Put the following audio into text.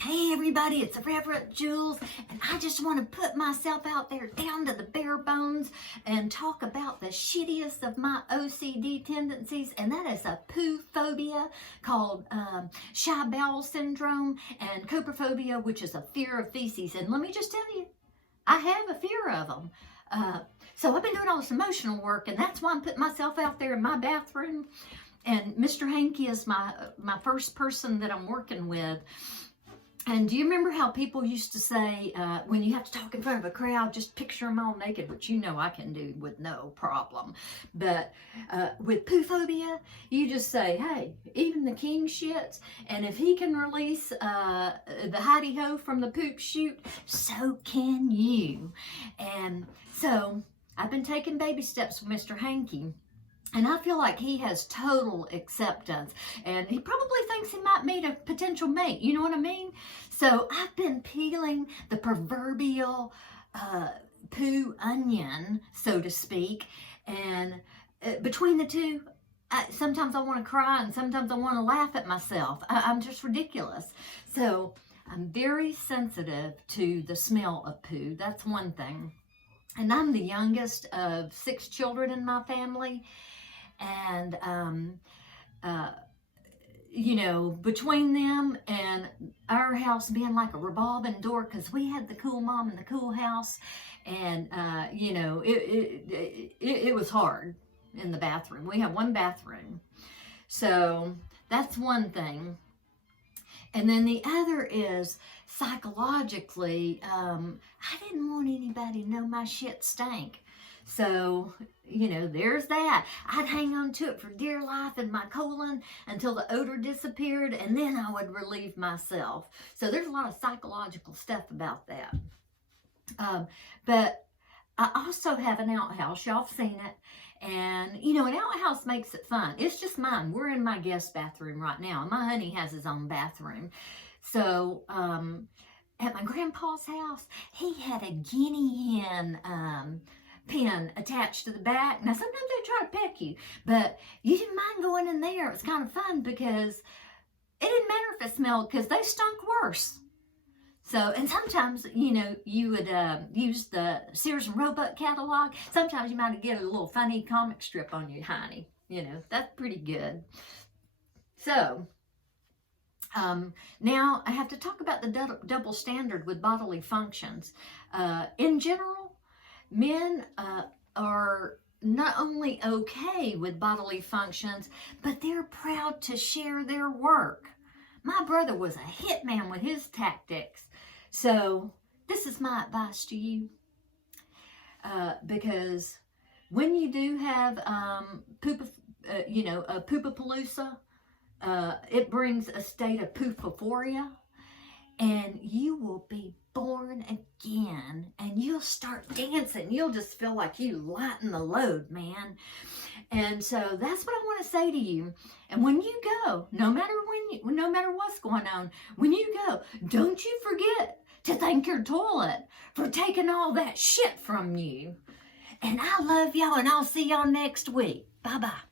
Hey everybody, it's Irreverent Jules, and I just want to put myself out there down to the bare bones and talk about the shittiest of my OCD tendencies, and that is a poo phobia called shy bowel syndrome and coprophobia, which is a fear of feces. And let me just tell you, I have a fear of them. So I've been doing all this emotional work, and that's why I'm putting myself out there in my bathroom. And Mr. Hankey is my first person that I'm working with. And do you remember how people used to say, when you have to talk in front of a crowd, just picture them all naked, which you know I can do with no problem. But with poo phobia, you just say, hey, even the king shits, and if he can release the hidey-ho from the poop chute, so can you. And so I've been taking baby steps with Mr. Hankey. And I feel like he has total acceptance. And he probably thinks he might meet a potential mate. You know what I mean? So I've been peeling the proverbial poo onion, so to speak. And between the two, sometimes I want to cry and sometimes I want to laugh at myself. I'm just ridiculous. So I'm very sensitive to the smell of poo. That's one thing. And I'm the youngest of 6 children in my family. And, you know, between them and our house being like a revolving door, because we had the cool mom and the cool house, and, you know, it was hard in the bathroom. We have one bathroom. So that's one thing. And then the other is psychologically, I didn't want anybody to know my shit stank. So, you know, there's that. I'd hang on to it for dear life in my colon until the odor disappeared, and then I would relieve myself. So there's a lot of psychological stuff about that. But I also have an outhouse. Y'all have seen it. And, you know, an outhouse makes it fun. It's just mine. We're in my guest bathroom right now. And my honey has his own bathroom. So, at my grandpa's house, he had a guinea hen pen attached to the back. Now, sometimes they try to peck you, but you didn't mind going in there. It was kind of fun because it didn't matter if it smelled, because they stunk worse. So, and sometimes, you know, you would use the Sears and Roebuck catalog. Sometimes you might get a little funny comic strip on your hiney. You know, that's pretty good. So, now I have to talk about the double standard with bodily functions. In general, men are not only okay with bodily functions, but they're proud to share their work. My brother was a hitman with his tactics. So this is my advice to you. Because when you do have a poopapalooza, it brings a state of poopophoria, and you will be born again, and you'll start dancing. You'll just feel like you lighten the load, man. And so that's what I want to say to you. And when you go, no matter what's going on, when you go, don't you forget to thank your toilet for taking all that shit from you. And I love y'all, and I'll see y'all next week. Bye-bye.